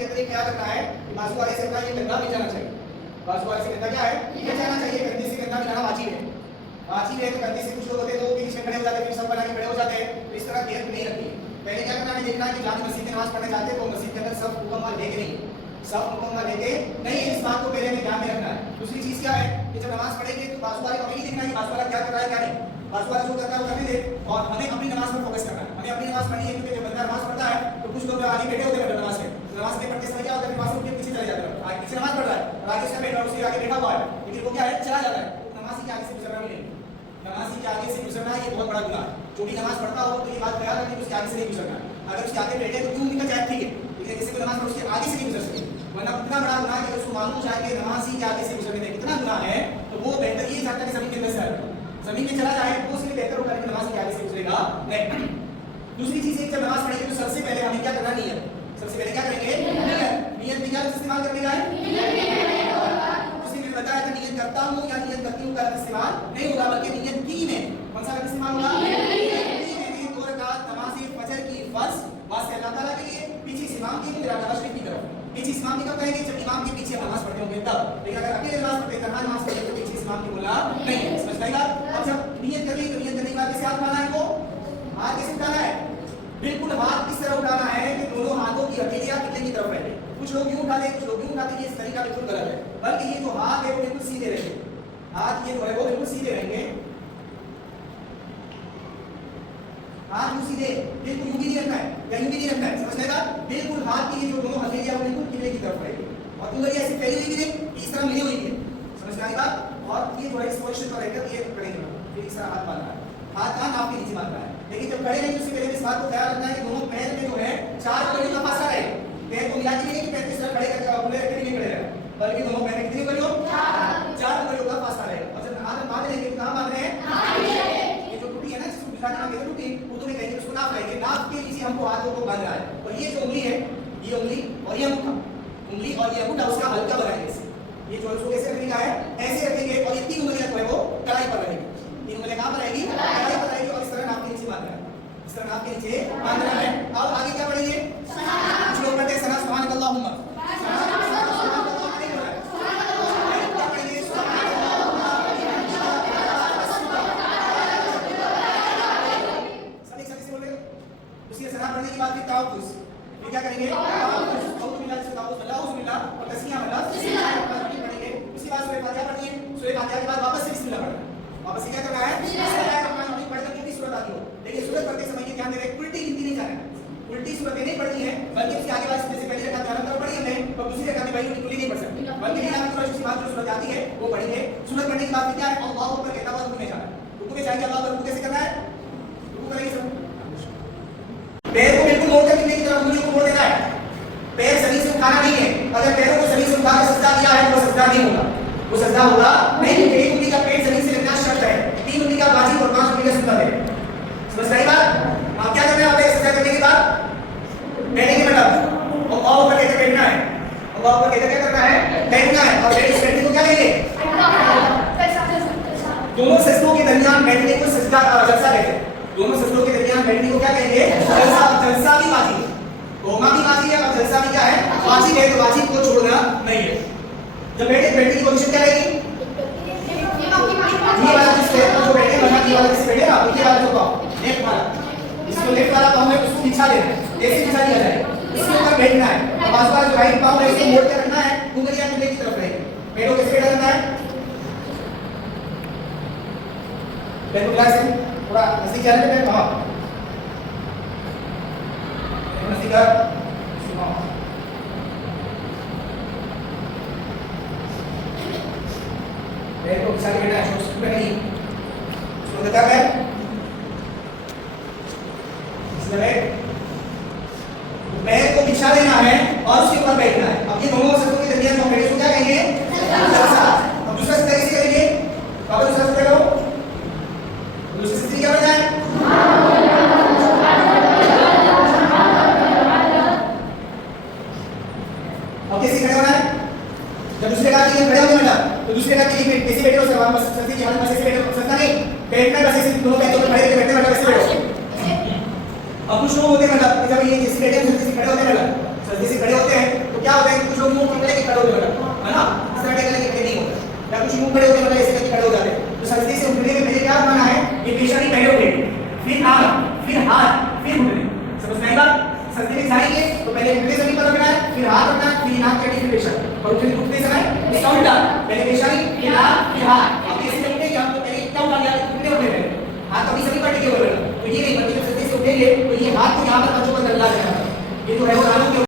के अंदर क्या करना है कि बाजू वाले से अपना ये कंधा मिल जाना चाहिए। बाजू वाले से कंधा क्या है मिल जाना चाहिए। कंधे से कंधा मिलाना वाजिब है। वाजिब है तो कंधे से कुछ लोग होते हैं तो बीच में खड़े हो जाते हैं, फिर सब बना के खड़े हो जाते हैं, तो इस तरह गैप नहीं रखनी है। पहले क्या करना है देखना है कि जान मस्जिद में नमाज पढ़ने जाते हैं तो मस्जिद के अंदर सब मुकम्मल लेके नहीं, सब मुकम्मल लेके नहीं, इस बात को पहले हमें ध्यान में रखना है। दूसरी चीज क्या है कि जब नमाज पढ़ेंगे तो बाजू वाले को नहीं देखना है कि बाजू वाला क्या कर रहा है क्या नहीं, बाजू वाला जो करता है वो करने दे और हमें अपनी नमाज पर फोकस करना है। हमें अपनी नमाज पढ़नी है क्योंकि जब बंदा नमाज पढ़ता है तो कुछ लोग आगे बैठे होते हैं नमाज में, नमाज के पढ़ते समय क्या होता है नमाज के पीछे चले जाते हैं, आगे पीछे नमाज पढ़ रहा है और आगे से बैठा उसके आगे बैठा हुआ है, लेकिन वो क्या है चला जाता है, नमाज के आगे से गुजरना भी नहीं, नमाज के आगे से गुजरना ये बहुत बड़ा गुनाह है। जो भी नमाज पढ़ता हो तो ये बात ख्याल रखिए उसके आगे से नहीं गुजरना है। अगर उसके आगे बैठे तो क्यों निकल जाए ठीक है, लेकिन किसी को नमाज पढ़ उसके आगे से नहीं गुजर सके, वरना इतना बड़ा गुनाह है कि उसको मालूम हो जाए कि नमाज ही के आगे से गुजरने में कितना गुनाह है, तो वो बेहतर ये चाहता है कि जमीन के अंदर से आए, जमीन में चला जाए तो उसके लिए बेहतर होगा कि नमाज के आगे से गुजरेगा नहीं। दूसरी चीज है जब नमाज पढ़ेंगे तो सबसे पहले हमें क्या करना नियत, सबसे पहले क्या करेंगे नियत में क्या इस्तेमाल करने का है, उसी में बताया था नियत करता हूं या नियत करती हूं का इस्तेमाल नहीं होगा, बल्कि नियत की में कौन सा इस्तेमाल होगा, दो रकात नमाज फजर की फर्ज वास्ते अल्लाह ताला के लिए, पीछे इमाम की इरादा शरीफ की तरफ, पीछे इमाम की कब कहेंगे जब इमाम के पीछे नमाज पढ़ते होंगे तब, लेकिन अगर अकेले नमाज पढ़ते हैं नमाज पढ़ते तो पीछे इमाम की बोला नहीं है, समझ आएगा। अब जब नियत करेंगे तो नियत करने के बाद कैसे हाथ उठाना है, को हाथ कैसे उठाना है, बिल्कुल हाथ किस तरह उठाना है कि दोनों हाथों की हथेलियां कितने की तरफ रहेंगे, कुछ लोग यूं उठाते हैं कुछ लोग यूं उठाते हैं, ये तरीका बिल्कुल गलत है, बल्कि ये जो हाथ है वो बिल्कुल सीधे रहेंगे, हाथ ये जो है वो बिल्कुल सीधे रहेंगे, हाथ यूं सीधे बिल्कुल यूं भी नहीं रखना है या यूं भी नहीं रखना है, समझ लेगा, बिल्कुल हाथ की ये जो दोनों हथेलियां वो बिल्कुल किले की तरफ रहेंगे और उंगली ऐसे फैली हुई भी नहीं, इस तरह मिली हुई है, समझ में आएगा। और ये जो है इस पोजीशन पर रहकर ये करेंगे, फिर इस तरह हाथ बांधना है, हाथ का नाप के नीचे बांधना है, लेकिन जब खड़े रहेंगे उससे पहले इस बात को ख्याल रखना है कि दोनों पैर में जो है 4 उंगलियों का फासला रहे, पैर को मिला के नहीं कि पैर को इस तरह खड़े करके खुले रख के नहीं खड़े रहे, बल्कि दोनों पैर में कितनी उंगलियों 4 उंगलियों का फासला रहे। और जब हाथ बांध लेंगे तो कहां बांध रहे हैं, ये जो टूटी है ना जिसको गुजराती में कहते हैं टूटी, उर्दू में कहेंगे उसको नाप कहेंगे, नाप के नीचे हमको हाथों को बांध रहा है, और ये जो उंगली है ये उंगली और ये अंगूठा, उंगली और ये अंगूठा उसका हल्का बनाएंगे, ये जो इसको कैसे रखने का है ऐसे रखेंगे और ये 3 उंगलियां जो है वो कलाई पर रहेगी, 3 उंगलियां कहां पर रहेगी कलाई पर रहेगी और इस तरह नाप के नीचे बांधना है, इस तरह नाप के नीचे बांधना है। अब आगे क्या पढ़ेंगे, कुछ लोग पढ़ते हैं सना सुभान अल्लाहुम्मा, पढ़ने के बाद फिर तावुज़, ये क्या करेंगे तावुज़, औज़ु बिल्लाह से तावुज़, अल्लाहु बिल्लाह और तस्मीया अल्लाह पढ़ेंगे। उसके बाद सूरह फातिहा पढ़िए, सूरह फातिहा के बाद वापस से बिस्मिल्लाह पढ़ना, वापस से क्या करना है बिस्मिल्लाहिर्रहमानिर्रहीम पढ़कर जो भी सूरत आती हो, लेकिन सूरत पढ़ते समय ये ध्यान दे रहे उल्टी गिनती नहीं जाना है, उल्टी सूरतें नहीं पढ़नी है, बल्कि उसके आगे वाली से पहले रकात आराम पढ़ी हमने और दूसरी रकात में भाई उल्टी नहीं पढ़ सकते, बल्कि यहाँ पर उसके बाद जो सूरत आती है वो पढ़ेंगे। सूरत पढ़ने के बाद क्या है अल्लाहु अकबर कहता हुआ रुकू में जाना है, रुकू में जाएंगे, अल्लाहु अकबर रुकू कैसे करना है, रुकू करेंगे सब पैर को बिल्कुल मोड़ कर कितने की तरफ उंगलियों को मोड़ देना है, पैर जमीन से उठाना नहीं है, अगर पैरों को जमीन से उठाकर सजदा किया है तो वो सजदा नहीं होगा, वो सजदा होगा नहीं, क्योंकि एक उंगली का पेट जमीन से लगना शर्त है, 3 उंगली का वाजिब और 5 उंगली का सुन्नत है, समझ रही बात। आप क्या करना है, आप सजदा करने के बाद बैठने के मतलब अल्लाह ऊपर कहकर बैठना है, अल्लाह ऊपर कहकर क्या करना है बैठना है, और बैठने को क्या कहेंगे दोनों सजदों के दरमियान बैठने को सजदा जलसा कहते हैं, दोनों सजदों के दरमियान बैठने को क्या कहेंगे जलसा, जलसा भी वाजिब है, तोमा भी वाजिब है और जलसा भी क्या है वाजिब है, तो वाजिब को छोड़ना नहीं है। जब बैठने की पोजीशन क्या रहेगी, ये वाला जिस पैर पर जो बैठे वरना ये वाला जिस बैठे ना ये वाला जो पाँव लेफ्ट वाला, इसको लेफ्ट वाला पाँव है उसको बिछा देना है, ऐसे बिछा दिया जाए, इसके ऊपर बैठना है, और बाजू वाला जो राइट पाँव है इसको मोड़ के रखना है, उंगलियां किबले की तरफ रहेगी, पैरों कैसे बैठा रहना है, पैरों को ऐसे थोड़ा नजदीक जाने पे कहां नजदीक पैर को बिछा के बैठना है, उसको पे नहीं, उसको क्या है इसमें पैर को बिछा देना है और उसके ऊपर बैठना है। अब ये दोनों सजदों के दरमियान जो बैठे उसको क्या कहेंगे जलसा। अब दूसरा सजदा कैसे करेंगे, बाबा दूसरा सजदा करो, दूसरी स्थिति क्या बन जाए अब कैसे खड़े होना है, जब दूसरे का के लिए खड़े होने वाला तो दूसरे का के लिए कैसे बैठे हो, सवाल बस सजदे की हालत में ऐसे बैठे हो सकता नहीं, बैठना बस ऐसे दोनों पैरों पर खड़े बैठने वाला ऐसे बैठो। अब कुछ लोग होते हैं मतलब जब ये जिस बैठे हैं उससे खड़े होते हैं मतलब सजदे से खड़े होते हैं तो क्या होता है कि कुछ लोग मुंह पकड़े के खड़े होते हैं, है ना, इस तरह के नहीं होता, या कुछ मुंह खड़े होते हैं मतलब ऐसे करके खड़े हो जाते हैं। तो सजदे से उठने के पहले क्या करना है, ये पेशानी पहले उठेगी, फिर हाथ, फिर हाथ, फिर घुटने। समझ में आई बात? सजदे में जाएंगे तो पहले घुटने से ऊपर रखना है, फिर हाथ रखना है, फिर नाक के नीचे पेशानी, और उठने समय इसका उल्टा, पहले पेशानी, फिर हाथ, फिर हाथ। अब ऐसे उठेंगे हम तो पहले क्या उठा लिया, घुटने उठे हैं, हाथ कभी सभी पर टिके हुए हैं, तो ये नहीं, बल्कि जब सजदे से उठेंगे तो ये हाथ को यहाँ पर बच्चों पर दल्ला देना है, ये जो है वो